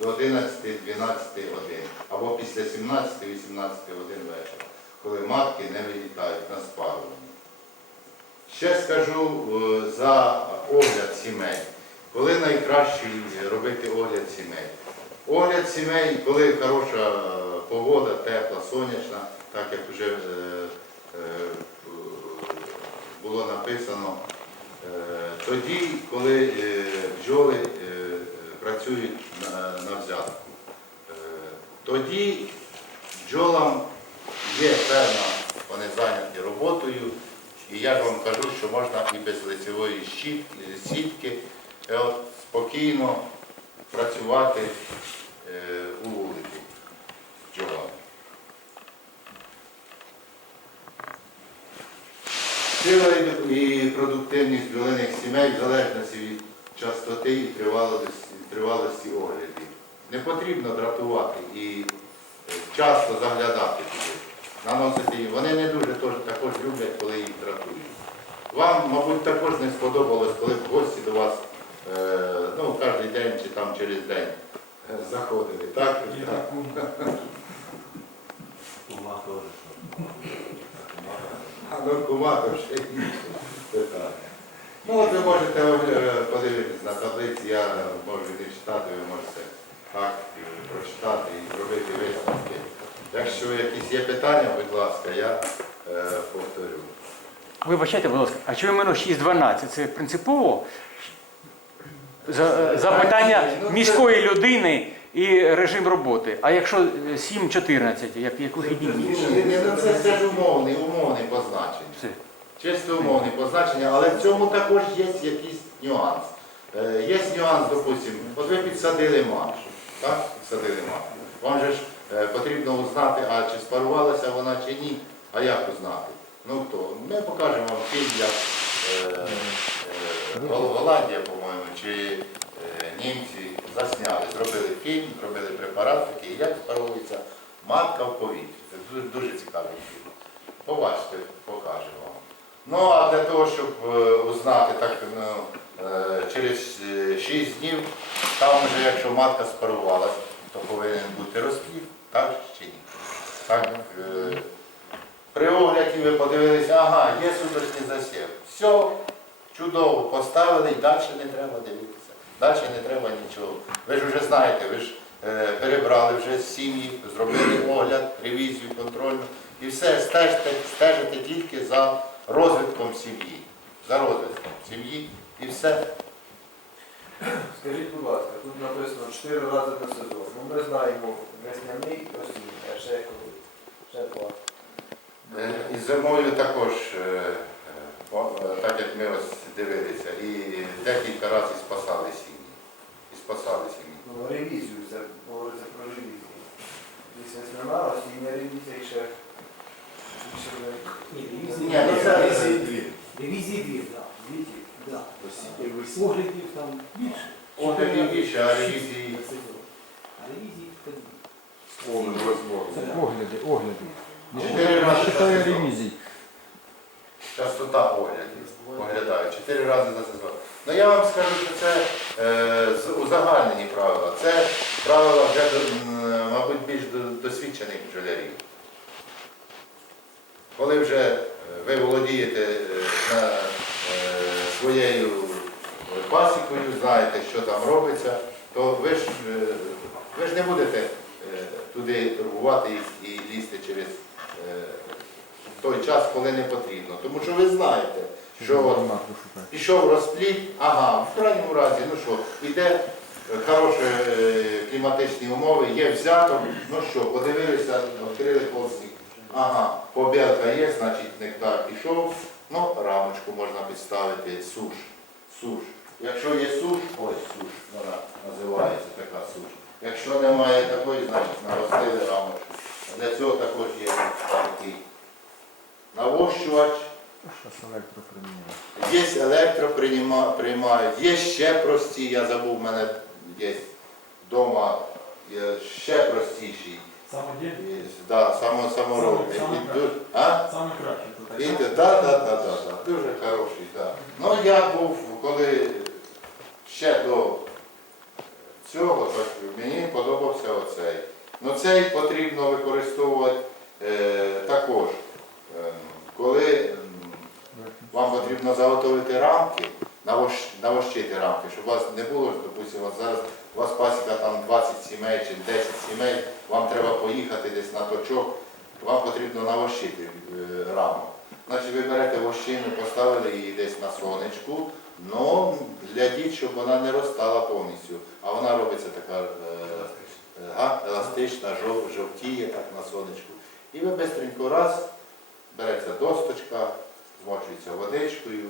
до 11-12 годин, або після 17-18 годин вечора, коли матки не вилітають на спарування. Ще скажу е, за огляд сімей. Коли найкраще робити огляд сімей? Огляд сімей, коли хороша е, погода, тепла, сонячна, так як вже е, було написано, тоді, коли бджоли працюють на, взятку. Е, Тоді бджолам є певна, вони зайняті роботою, і я вам кажу, що можна і без лицевої сітки е, спокійно працювати е, у вулиці бджолами. Сила і продуктивність бджолиних сімей в залежності від частоти і тривалості, тривалості оглядів. Не потрібно дратувати і е, часто заглядати туди, наносити їм. Вони не дуже також люблять, коли їх дратують. Вам, мабуть, також не сподобалось, коли в гості до вас е, ну, кожен день чи там через день е, заходили. Так? Так. Ума теж. А наркоматом ще інше питання. Ну, от ви можете е, подивитись на таблиці, я можу не читати, ви можете так е, прочитати і зробити висновки. Якщо якісь є питання, будь ласка, я е, повторю. Вибачайте, будь ласка, а чому іменно 6.12? Це принципово За- запитання Ну, міської людини і режим роботи. А якщо 7.14, як, як вихідні дні? Ні, ні, ну це, це ж умовний, умовний позначення. Все. Чисто умовні позначення, але в цьому також є якийсь нюанс. Е, Є нюанс, допустимо, от ви підсадили марш, так? Підсадили марш. Вам же ж е, потрібно узнати, а чи спарувалася вона чи ні, а як узнати? Ну хто? Ми покажемо вам фільм, як е, е, Гол- Голландія, по-моєму, чи е, німці засняли, зробили фільм, зробили препарат такий, як спаровується матка в повітрі. Це дуже, дуже цікавий фільм. Побачите, покажемо. Ну, а для того, щоб е, узнати так, ну, е, через 6 днів, там вже якщо матка спарувалась, то повинен бути розплід, так чи ні? Так, е, при огляді ви подивилися, ага, є суточний засів. Все, чудово, поставили і далі не треба дивитися. Далі не треба нічого. Ви ж вже знаєте, ви ж е, перебрали вже з сім'ї, зробили огляд, ревізію контрольну. І все, стежте, стежите тільки за розвитком сім'ї. За розвитком сім'ї і все. Скажіть, будь ласка, тут написано 4 рази на сезон. Ну ми знаємо весняний, осінній, а ще коли? Ще два. Е, І зимою також, е, е, е, так як ми ось дивилися, і декілька разів спасали сім'ї. І спасали сім'ї. Ну, ревізію, це говориться про ревізію. Десь весняна, осіння ревізія і ще. Ні, Ні, ну це ревізії дві. Ревізії дві, так. Да. Оглядів там більше. Огляді більше, а ревізії А ревізії тоді. Огляди, огляди. Чотири рази за ревізій. частота оглядів. Оглядають чотири рази за сезон. Ну я вам скажу, що це е, узагальнені правила. Це правила м, мабуть, більш досвідчених бджолярів. Коли вже е, ви володієте е, е, своєю пасікою, знаєте, що там робиться, то ви ж, ви ж не будете туди торгувати і, лізти через той час, коли не потрібно. Тому що ви знаєте, що от пішов розплід, ага, в крайньому разі, ну що, іде е, хороші кліматичні умови, є взято, ну що, подивилися, відкрили полсник. Ага, побілка є, значить нектар пішов, ну рамочку можна підставити, суш, суш. Якщо є суш, ось суш, вона називається така суш. Якщо немає такої, значить наростили рамочку. Для цього також є такий навощувач. Є електроприймають, є ще прості, я забув, в мене є вдома ще простіший. Самодільний? Да, само, саморобний. Саме- І саме А? Саме краще тут. І, да, да, да, да, да, дуже хороший, да. Ну я був, коли ще до цього, так мені Оцей Цей потрібно використовувати е, також, е, коли м, вам потрібно заготовити рамки, навощ- навощити рамки, щоб у вас не було, допустимо, от зараз у вас пасіка там 20 сімей чи 10 сімей, вам треба поїхати десь на точок, вам потрібно навощити е, рамок. Значить, ви берете вощину, поставили її десь на сонечку, але глядіть, щоб вона не розтала повністю, а вона робиться така е, еластична, жов- жовтіє так на сонечку. І ви бистренько раз, береться досточка, змочується водичкою,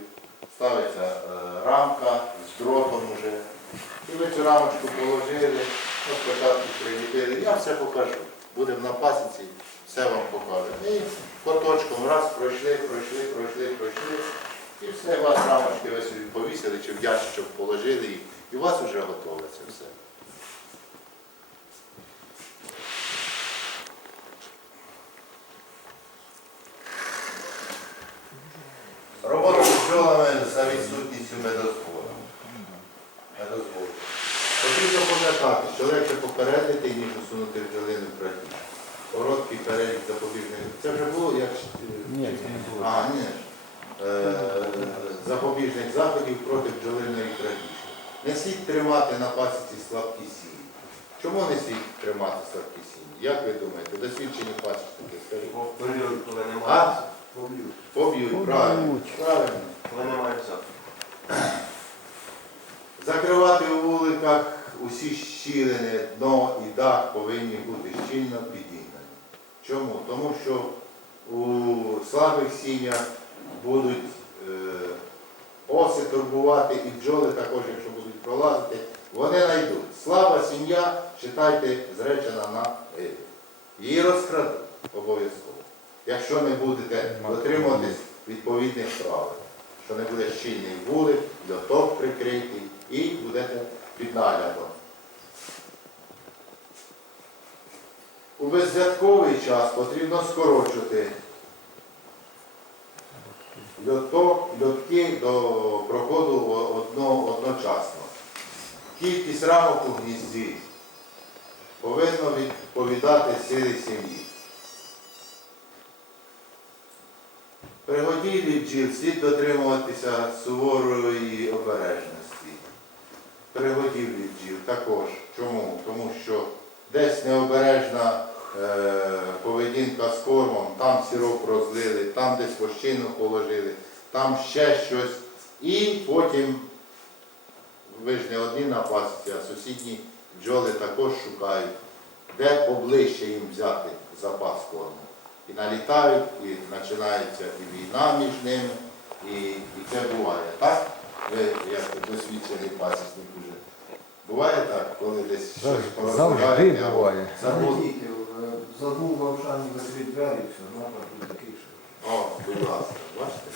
ставиться е, рамка з дротом уже. І ви цю рамочку положили, от спочатку приліпили. Я все покажу. Будемо на пасіці, все вам покажемо. І поточком раз пройшли, пройшли, пройшли, пройшли. І все, вас рамочки ви повісили чи в ящичок положили і у вас вже готове це все. Робота з бджолами за відсутністю медозволу. Медозволу. Потрібно пам'ятати, що легше попередити, ніж усунути бджолину в крадіж. Короткий перелік запобіжних. Це вже було як ж, е, Ні, це не було. А, ні. ж. Е, запобіжних заходів проти бджолиної крадіжки. Не слід тримати на пасіці слабкі сім'ї. Чому не слід тримати слабкі сім'ї? Як ви думаєте? Досвідчені пасічники скажіть. Бо в період, коли А? немає, поб'ють. Поб'ють, правильно. Правильно. Коли немає взятку. Закривати у вуликах усі щілини, дно і дах повинні бути щільно підігнані. Чому? Тому що у слабих сім'ях будуть е, оси турбувати і бджоли також, якщо будуть пролазити, вони знайдуть. Слаба сім'я, читайте, зречена на гибель. Її розкрадуть обов'язково. Якщо не будете дотримуватись відповідних правил, що не буде щільний вулик, льоток прикритий і будете під наглядом. У беззв'язковий час потрібно скорочувати льоток, льотки до проходу одно, одночасно. Кількість рамок у гнізді повинна відповідати силі сім'ї. При годівлі бджіл слід дотримуватися суворої обережності. При годівлі бджіл також. Чому? Тому що десь необережна е, поведінка з кормом, там сироп розлили, там десь вощину положили, там ще щось. І потім ви ж не одні на пасіці, а сусідні бджоли також шукають, де поближче їм взяти запас корму. І налітають, і починається і війна між ними, і, і це буває. Так? Ви як досвідчений пасічник уже. Буває так, коли десь щось завжди або буває. забули. Заходіть, задув в Авшані закрити двері, все, запах буде такий, що... О, будь ласка, бачите?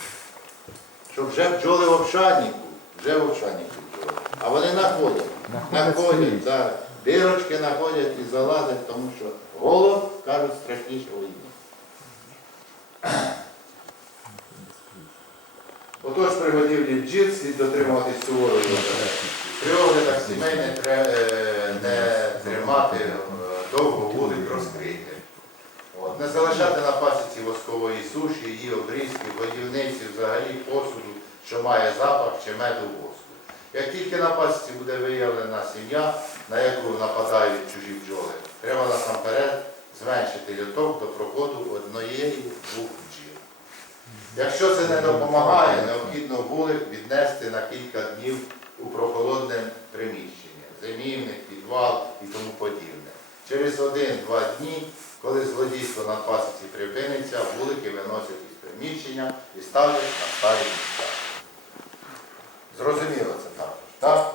Щоб вже бджоли в обшаннику, вже в бджоли. А вони находять. Находять Находять, так. Дирочки знаходять і залазять, тому що голод, кажуть, страшніше війни. Отож, при годівлі бджіл слід дотримуватись суворої. При оглядах сімей не, е, не тримати е, довго вулик розкрити. От. Не залишати на пасіці воскової суші, її обрізки, годівниці, взагалі посуду, що має запах чи меду воску. Як тільки на пасіці буде виявлена сім'я, на яку нападають чужі бджоли, треба насамперед зменшити льоток до проходу однієї-двох бджіл. Якщо це не допомагає, необхідно вулик віднести на кілька днів у прохолодне приміщення, зимівник, підвал і тому подібне. Через один-два дні, коли злодійство на пасіці припиниться, вулики виносять із приміщення і ставлять на старі місця. Зрозуміло це також, так?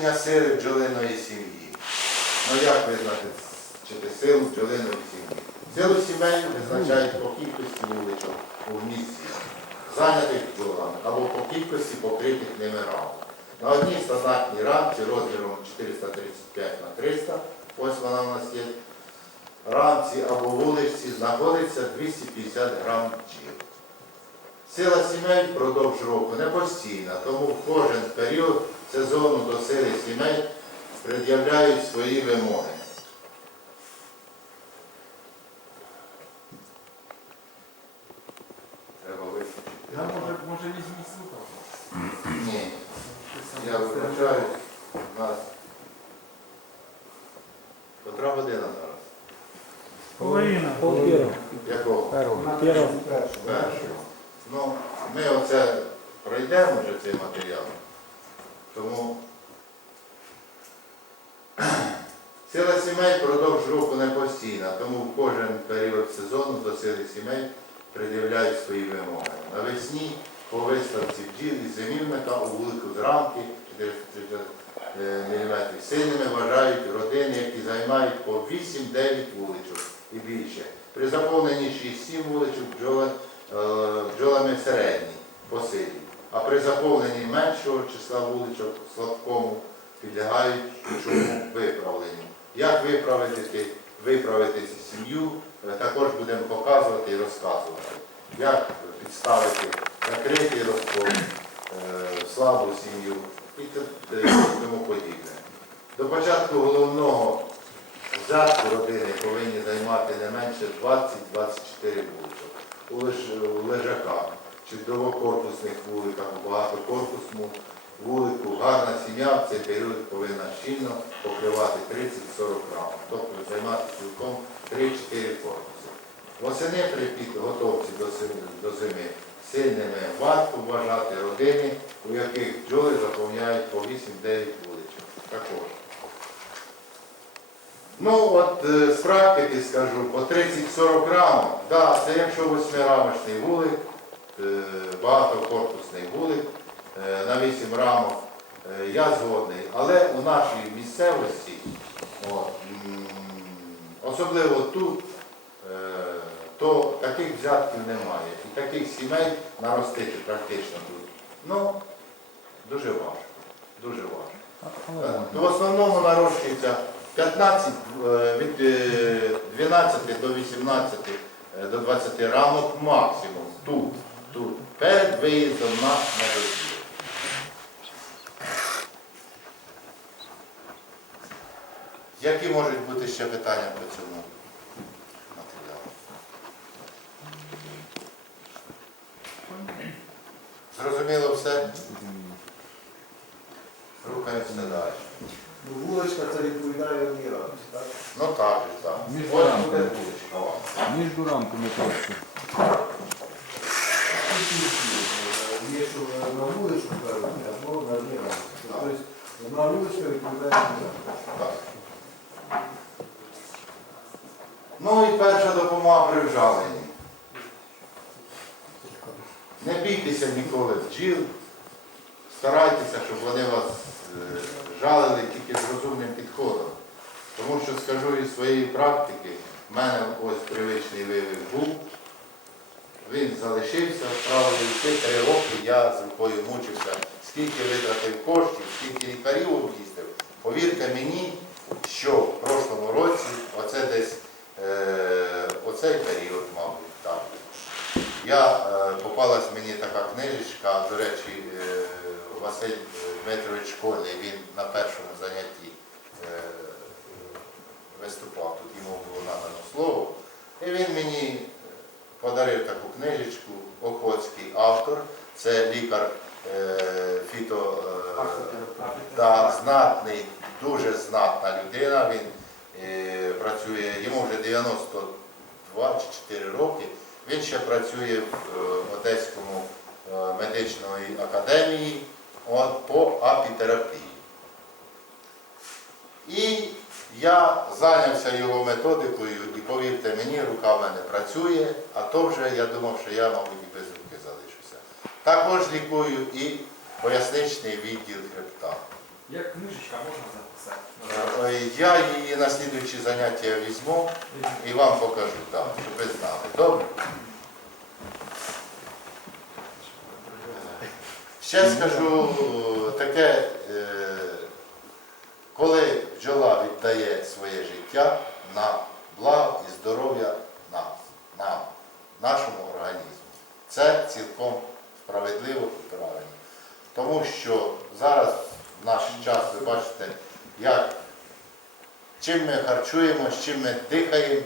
Визначення сили бджолиної сім'ї. Ну як визначити силу бджолиної сім'ї? Силу сімей визначають по кількості вуличок у місці, зайнятих бджолами, або по кількості покритих ними рамок. На одній стандартній рамці розміром 435 на 300, ось вона у нас є, рамці або вуличці знаходиться 250 грам бджіл. Сила сімей впродовж року не постійна, тому кожен період сезону до сили сімей пред'являють свої вимоги. Треба виключити. Я може, може візьміть слухав. Ні, я вибачаю, нас котра година зараз? Половина. Якого? Першого. Першого. Ну, ми оце пройдемо вже цей матеріал. Тому сила сімей впродовж року не постійна, тому в кожен період сезону до сили сімей пред'являють свої вимоги. Навесні по виставці бджіл і зимівника у вулику з рамки 430 мм сильними вважають родини, які займають по 8-9 вуличок і більше. При заповненні 6-7 вуличок е, бджолами середні по силі. А при заповненні меншого числа вуличок слабкому підлягають чому виправленню. Як виправити, виправити цю сім'ю, е, також будемо показувати і розказувати. Як підставити закритий розпол, е, слабу сім'ю і тому подібне. До початку головного взятку родини повинні займати не менше 20-24 вуличок. У лежаках чи двокорпусних вуликах, у багатокорпусному вулику гарна сім'я в цей період повинна щільно покривати 30-40 грамів, тобто займати цілком 3-4 корпуси. Восени при підготовці до зими, сильними варто вважати родини, у яких бджоли заповняють по 8-9 вуличок. Також. Ну, от е, з практики скажу, по 30-40 грамів, да, це якщо восьмирамочний вулик, багатокорпусний вулик е, на 8 рамок, е, я згодний. Але у нашій місцевості, от, особливо тут, е, то таких взятків немає. І таких сімей наростити практично тут. Ну, дуже важко. Дуже важко. Е, В основному нарощується 15, е, від е, 12 до 18 е, до 20 рамок максимум тут, тут, перед виїздом на недозвіл. Які можуть бути ще питання по цьому матеріалу? Зрозуміло все? Рухаємося далі. Ну, Вуличка це відповідає одній рамці, так? Ну так, так. Між Ось рамками. вуличка. О. Між рамками трошки. Є, що на вуличку переводять, або на одній. Тобто одна вуличка відповідає. Так. Ну і перша допомога при вжаленні. Не бійтеся ніколи бджіл. Старайтеся, щоб вони вас е, жалили тільки з розумним підходом. Тому що скажу із своєї практики, в мене ось привичний вивив був. Він залишився правої руки три роки, я з рукою мучився, скільки витратив коштів, скільки лікарів об'їздив. Повірте мені, що в прошлому році, оце десь е, оцей період, мабуть, так. Я е, попалась мені така книжечка, до речі, е, Василь Дмитрович Школьний, він на першому занятті е, виступав, тут йому було надано слово. І він мені подарив таку книжечку, Охотський автор, це лікар е, фіто. Е, та знатний, дуже знатна людина. Він е, працює, йому вже 92 чи 4 роки. Він ще працює в Одеському медичної академії от, по апітерапії. І я зайнявся його методикою і повірте мені, рука в мене працює, а то вже я думав, що я, мабуть, і без руки залишуся. Також лікую і поясничний відділ хребта. Як книжечка можна записати? Е, Я її на слідуючі заняття візьму і вам покажу, так, щоб ви знали. Добре? Ще скажу е, таке, е, коли бджола віддає своє життя на благо і здоров'я нам, нам, нашому організму. Це цілком справедливо і правильно. Тому що зараз в наш час, ви бачите, як, чим ми харчуємося, чим ми дихаємо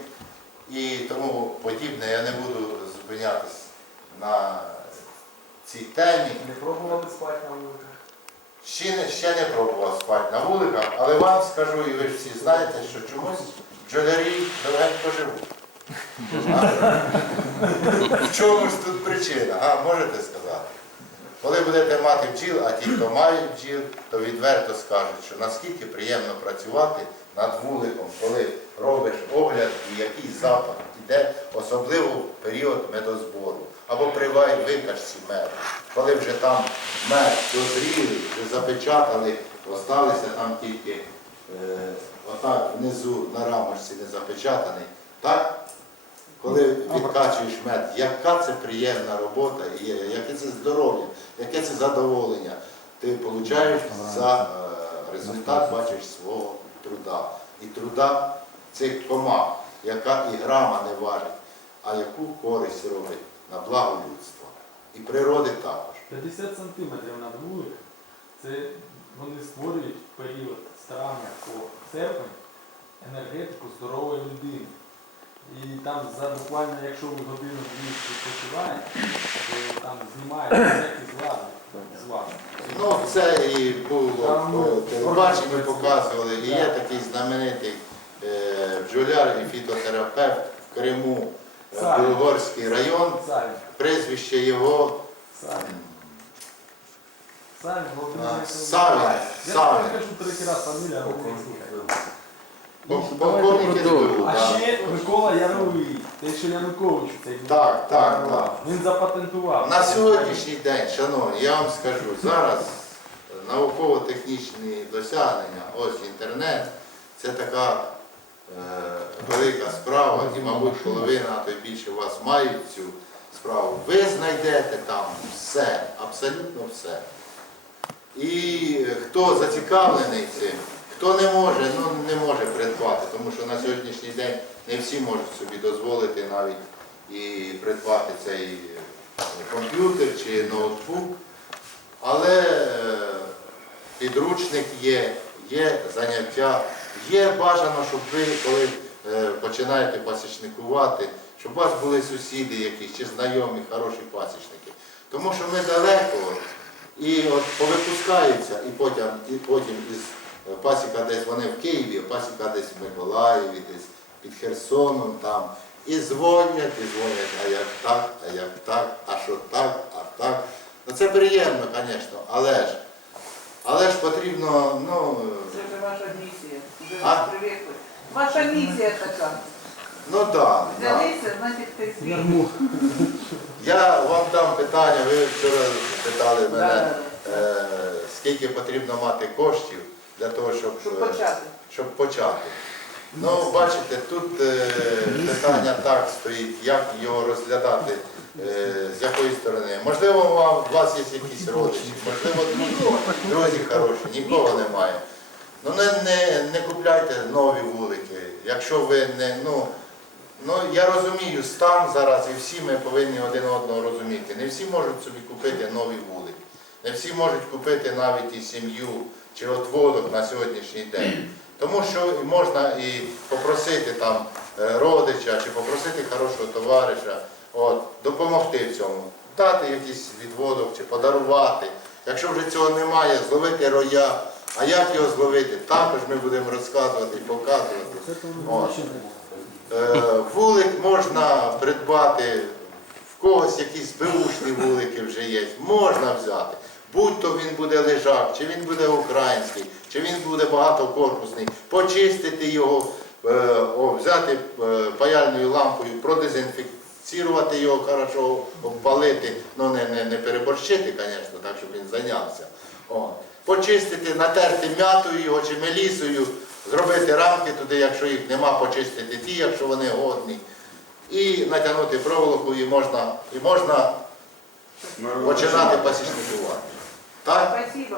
і тому подібне. Я не буду зупинятись на цій темі. Не пробували спати на вуликах? Ще не, ще не пробував спати на вуликах, але вам скажу, і ви ж всі знаєте, що чомусь бджолярі довгенько живуть. В чому ж тут причина? А, можете сказати? Коли будете мати бджіл, а ті, хто мають бджіл, то відверто скажуть, що наскільки приємно працювати над вуликом, коли робиш огляд і який запах іде, особливо в період медозбору або при вай- викачці меду. Коли вже там мед дозрілий, вже запечатали, осталися там тільки е, отак внизу на рамочці не запечатаний. Так? Коли відкачуєш мед, яка це приємна робота, і яке це здоров'я, яке це задоволення. Ти отримуєш за е, результат, бачиш свого труда. І труда цих комах, яка і грама не важить, а яку користь робить на благо людства. І природи також. 50 сантиметрів над вулик, це вони створюють в період з травня по серпень енергетику здорової людини. І там за буквально, якщо ви годину дві відпочиваєте, то там знімають всякі злади з вас. Ну, це і було ну, по телебаченню органи показували. І є такий знаменитий е, бджоляр і фітотерапевт в Криму, е. Білогорський район. Савін. Прізвище його Савін. Савін, Володимир Яковлевич. Савін. Я кажу третій раз фамілія, а ви не слухаєте. Пол- Полковник СБУ. А ще Микола Яровий, те, що Януковичу цей Так, так, подарував. Він запатентував. На сьогоднішній день, шановні, я вам скажу, зараз науково-технічні досягнення, ось інтернет, це така велика справа, і, мабуть, половина, а то й більше вас мають цю справу. Ви знайдете там все, абсолютно все. І хто зацікавлений цим, хто не може, ну не може придбати, тому що на сьогоднішній день не всі можуть собі дозволити навіть і придбати цей е, комп'ютер чи ноутбук. Але е, підручник є, є заняття, є бажано, щоб ви, коли е, починаєте пасічникувати, щоб у вас були сусіди якісь чи знайомі, хороші пасічники. Тому що ми далеко і от повипускаються, і потім, і потім із е, пасіка десь вони в Києві, пасіка десь в Миколаєві, десь під Херсоном там. І дзвонять, і дзвонять, а як так, а як так, а що так, а так. Ну це приємно, звісно, але ж, але ж потрібно, ну, Це ваша місія. А? привикли. Ваша місія така. ну так. Да, да. Взялися, значить, ти свій. Я вам дам питання, ви вчора питали мене, Да, е, скільки потрібно мати коштів для того, щоб, Щоб е, почати. щоб почати. Ну, бачите, тут е, питання так стоїть, як його розглядати, е, з якої сторони. Можливо, вам, у вас є якісь родичі, можливо, друзі хороші, нікого немає. Ну не, не, не купляйте нові вулики. Якщо ви не, ну, ну я розумію, стан зараз і всі ми повинні один одного розуміти. Не всі можуть собі купити нові вулики. Не всі можуть купити навіть і сім'ю чи отводок на сьогоднішній день. Тому що можна і попросити там е, родича чи попросити хорошого товариша, от, допомогти в цьому, дати якийсь відводок чи подарувати. Якщо вже цього немає, зловити роя. А як його зловити? Також ми будемо розказувати і показувати. От. Е, Вулик можна придбати, в когось якісь беушні вулики вже є, можна взяти. Будь-то він буде лежак, чи він буде український, чи він буде багатокорпусний, почистити його, е, о, взяти е, паяльною лампою, продезінфікцірувати його хорошо, обпалити, ну не, не, не переборщити, звісно, так, щоб він зайнявся. О. Почистити, натерти м'ятою його чи мелісою, зробити рамки туди, якщо їх нема, почистити ті, якщо вони годні. І натягнути проволоку, і можна, і можна починати пасічникувати. Так? Спасибо.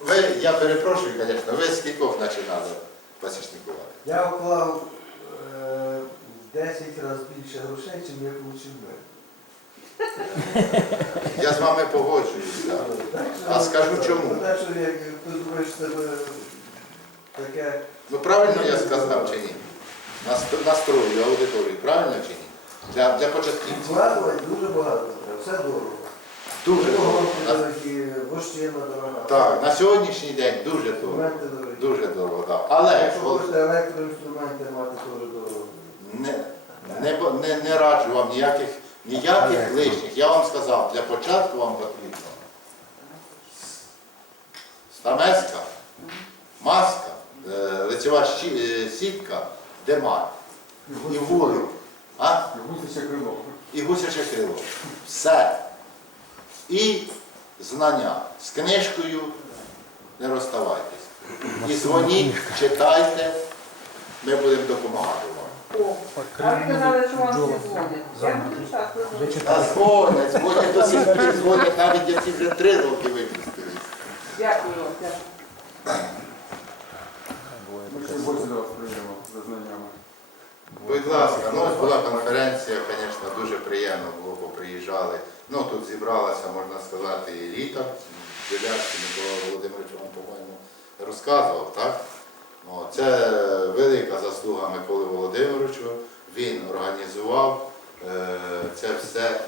Ви, я перепрошую, звісно, ви з кількох починали пасічникувати? Я вклав е, в 10 разів більше грошей, чим я отримав. Я з вами погоджуюся. А скажу чому. Ну правильно я сказав чи ні? Наст- Настрою аудиторію, правильно чи ні? Для, для початківців. вкладувати дуже багато все дорого. Дуже Дорого, дорога. Так, на сьогоднішній день дуже дорого. Дуже дорого, так. Але Якщо хочете електроінструменти мати, теж дорого. не, не, не, не раджу вам ніяких, ніяких лишніх. Я вам сказав, для початку вам потрібно стамеска, маска, е, лицева е, сітка, демар і вулик. А? Гусяче крило. і гусяче крило. Все. І знання. З книжкою не розставайтесь. І дзвоніть, читайте, ми будемо допомагати вам. А ви казали, що вам всі дзвонять. Я буду щаслива. Та дзвонять, дзвонять до сих пір, дзвонять навіть які вже три роки випустили. Дякую вам. дякую. Ми ще більше до вас прийдемо за знаннями. Будь ласка, ну була конференція, звісно, дуже приємно було, бо приїжджали. Ну тут зібралася, можна сказати, і літа. Біляшки Микола Володимирович вам, по-моєму, розказував, так? О, Це велика заслуга Миколи Володимировичу. Він організував е, це все, е,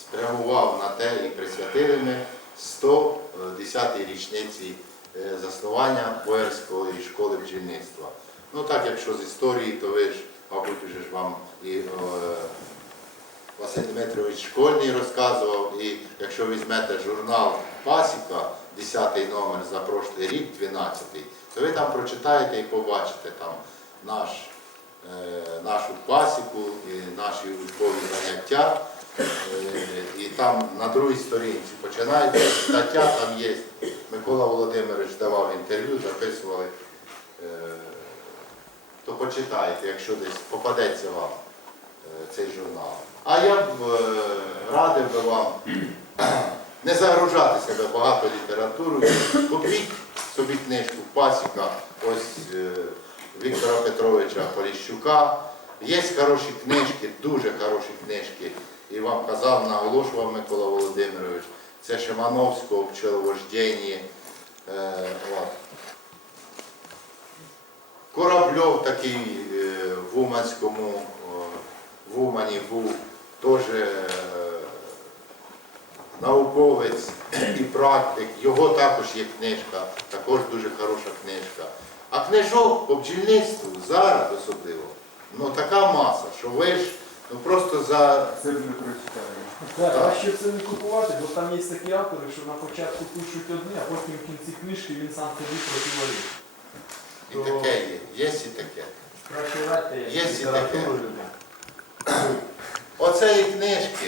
спрямував на те і присвятили ми 110-й річниці е, заснування Боярської школи бджільництва. Ну так, якщо з історії, то ви ж, мабуть, вже ж вам і Василь Дмитрович Школьний розказував, і якщо візьмете журнал Пасіка, 10 номер за прошлий рік, 12, то ви там прочитаєте і побачите там наш, е, нашу пасіку і наші учбові заняття. Е, І там на другій сторінці починається стаття, там є. Микола Володимирович давав інтерв'ю, записували. Е, то почитайте, якщо десь попадеться вам е, цей журнал. А я б е, радив би вам не загружати себе багато літературою. Купіть собі книжку Пасіка, ось е, Віктора Петровича Поліщука. Є хороші книжки, дуже хороші книжки. І вам казав, наголошував Микола Володимирович. Це Шимановського пчеловождення. Е. Корабльов такий е, в Уманському, в Умані був теж науковець і практик. Його також є книжка, також дуже хороша книжка. А книжок по бджільництву зараз особливо, ну така маса, що ви ж ну просто за Це вже прочитаємо. Так, краще це не купувати, бо там є такі автори, що на початку пишуть одне, а потім в кінці книжки він сам собі противоречить. і таке є, є і таке. Краще радьте Є і літературу таке. людям. Оцеї книжки,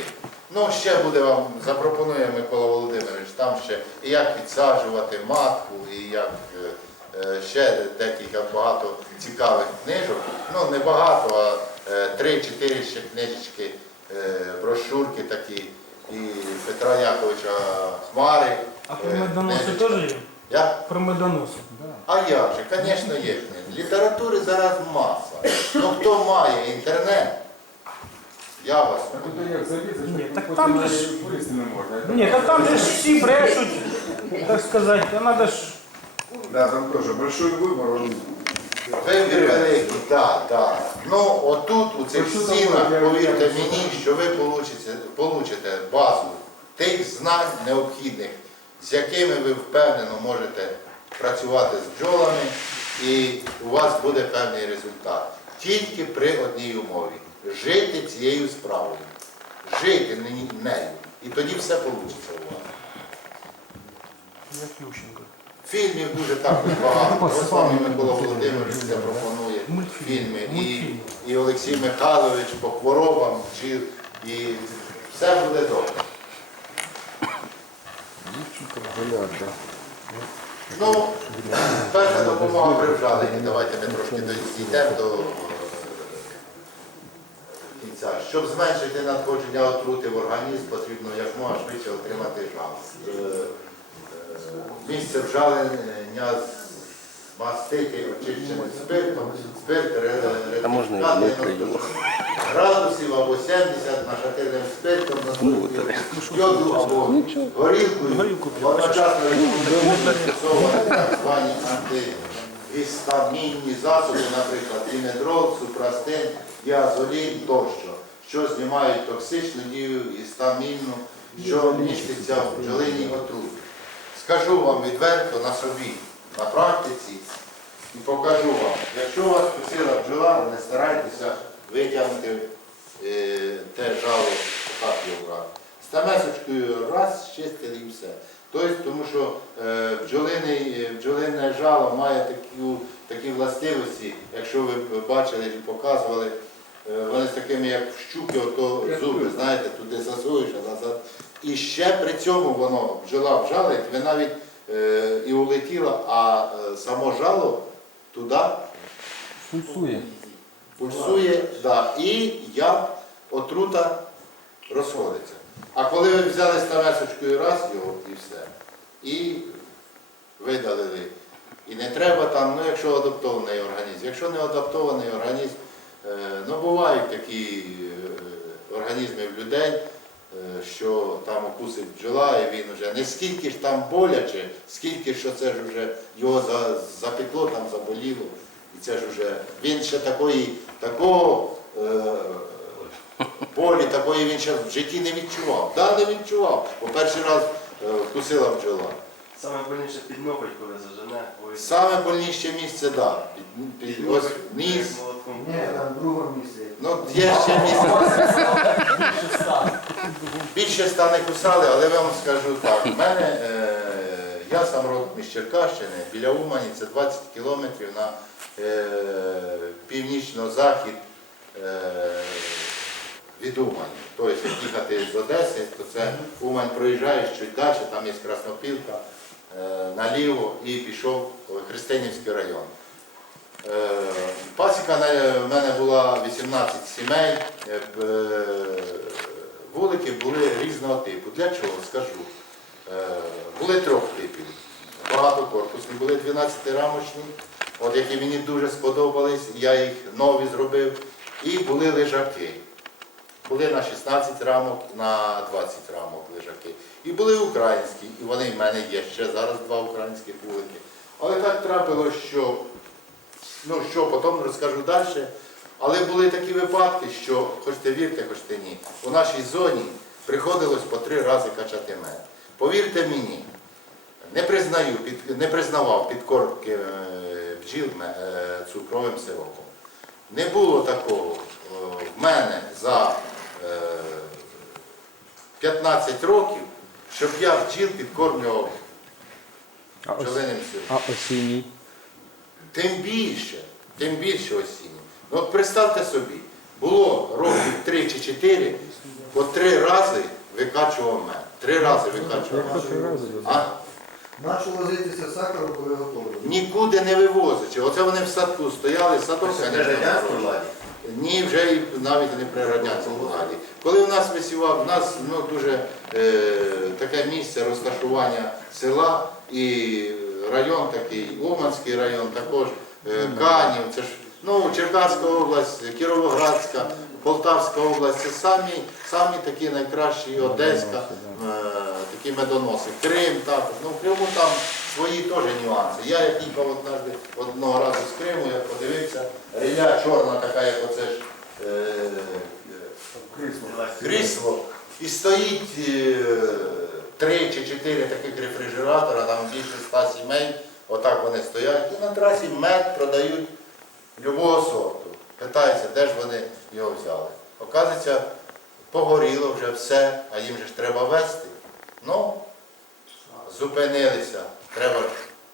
ну ще буде вам, запропонує Микола Володимирович, там ще і як підсаджувати матку, і як е, е, ще декілька багато цікавих книжок. Ну не багато, а е, три-чотири ще книжечки, е, брошурки такі, і Петра Яковича Хмари. А про медоноси теж є? Я? Про медоноси. А як же, звісно, є книги. Літератури зараз маса. Ну хто має інтернет, я вас Так Ні, так так там же ж- вилізти не можна. Ні, та там же ж всі брешуть, так сказати, а треба ж. Да, там тоже большой выбор. Он... Вибір великий, так, так. Ну, отут, у цих Ну, стінах? Я- повірте я- мені, що ви получите, получите базу тих знань необхідних, з якими ви впевнено можете працювати з бджолами, і у вас буде певний результат. Тільки при одній умові жити цією справою, жити нею. І тоді все вийде у вас. Як Ющенко. Фільмів дуже також багато. Ось вам Микола Володимирович це пропонує фільми. І, і Олексій Михайлович по хворобам, чи, і все буде добре. Ну, перша допомога при вжаленні. Давайте ми трошки дійдемо до. Щоб зменшити надходження отрути в організм, потрібно якомога швидше отримати жал. Е, е, Місце вжалення з- мастити очищеним спиртом, спирт ре- А можна і ретифікат не 90 градусів або 70 нашатирним спиртом, йоду або горілкою, одночасно відпрацьовувати так звані антигістамінні засоби, наприклад, інедрол, супрастин, діазолін тощо, що знімають токсичну дію гістамінну, що міститься в бджолиній отруті. Скажу вам відверто на собі, на практиці і покажу вам. Якщо у вас посіла бджола, не старайтеся витягнути е, те жало, так його брати. З тамесочкою раз, щистили і все. Тобто, тому що е, бджолиний, е, бджолине жало має таку, такі властивості, якщо ви бачили і показували, вони з такими, як в щуки, ото зуби, знаєте, туди засуєш, а назад. І ще при цьому воно бджола вжалить, ви навіть е, і улетіла, а е, само жало туди Пульсує. пульсує, да, і як отрута розходиться. А коли ви взяли ставесочкою раз його і все, і видалили. І не треба там, ну якщо адаптований організм. Якщо не адаптований організм, е, такі е, людей, е, що там укусить бджола, і він вже не скільки ж там боляче, скільки що це ж вже його запекло, там заболіло. І це ж вже він ще такої, такого е, болі, такої він ще в житті не відчував. Да, не відчував, бо перший раз е, вкусила бджола. Саме больніше під ноготь, коли зажене. ой, Саме больніше місце, да, під, під, ось ніс. молотком. Ні, там в другому місці. Ну, є ще місце. Більше ста не кусали, але я вам скажу так. У мене, е, я сам родом із Черкащини, біля Умані, це 20 кілометрів на е, північно-захід е, від Умані. Тобто, як їхати з Одеси, то це Умань проїжджаєш чуть далі, там є Краснопілка, наліво і пішов в Христинівський район. Е, Пасіка в мене була 18 сімей. Е, е, Вулики були різного типу. Для чого? Скажу. Е, Були трьох типів. Багатокорпусні, були 12-рамочні, от які мені дуже сподобались, я їх нові зробив. І були лежаки. Були на 16 рамок, на 20 рамок лежаки. І були українські, і вони в мене є ще зараз два українські вулики. Але так трапилось, що Ну що, потім розкажу далі. Але були такі випадки, що хочете вірте, хочете ні. У нашій зоні приходилось по три рази качати мед. Повірте мені, не признаю, під, не признавав підкормки е, бджіл е, цукровим сиропом. Не було такого е, в мене за 15 років, щоб я бджіл підкормлював бджолиним. А осінній? Тим більше, тим більше осінні. Ну от представте собі, було років 3 чи 4, по три рази викачував мед. Три рази викачував мед. А Нащо возитися сахару, коли готовий? нікуди не вивозячи. Оце вони в садку стояли, садок, звісно, ні, вже і навіть не при радянському владі. Коли в нас висівав, в нас ну, дуже е, таке місце розташування села і район такий, Уманський район, також е, Канів, це ж ну, Черкаська область, Кіровоградська, Полтавська область, це самі, самі такі найкращі, Одеська, е, такі медоноси. Крим також. Ну, в Криму там свої теж нюанси. Я як їхав однажды, одного разу з Криму, я подивився, риля чорна така, як оце ж. Е, крісло. І стоїть е, три чи чотири таких рефрижератора, там більше ста сімей, отак вони стоять. І на трасі мед продають любого сорту. Питаються, де ж вони його взяли. Оказується, погоріло вже все, а їм же ж треба вести. Ну, зупинилися, треба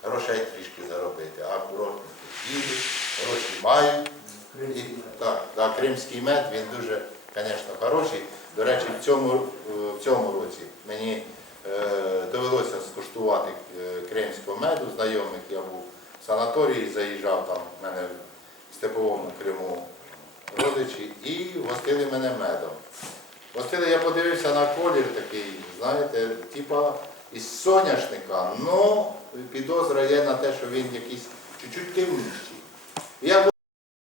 грошей трішки заробити, а курортники їдуть, гроші мають. І, так, так, кримський мед, він дуже, звісно, хороший. До речі, в цьому, в цьому році мені е, довелося скуштувати е, кримського меду, знайомих я був в санаторії, заїжджав там в мене в Степовому Криму родичі і гостили мене медом. Гостили, я подивився на колір такий, знаєте, типа із соняшника, ну підозра є на те, що він якийсь чуть-чуть темніші. Я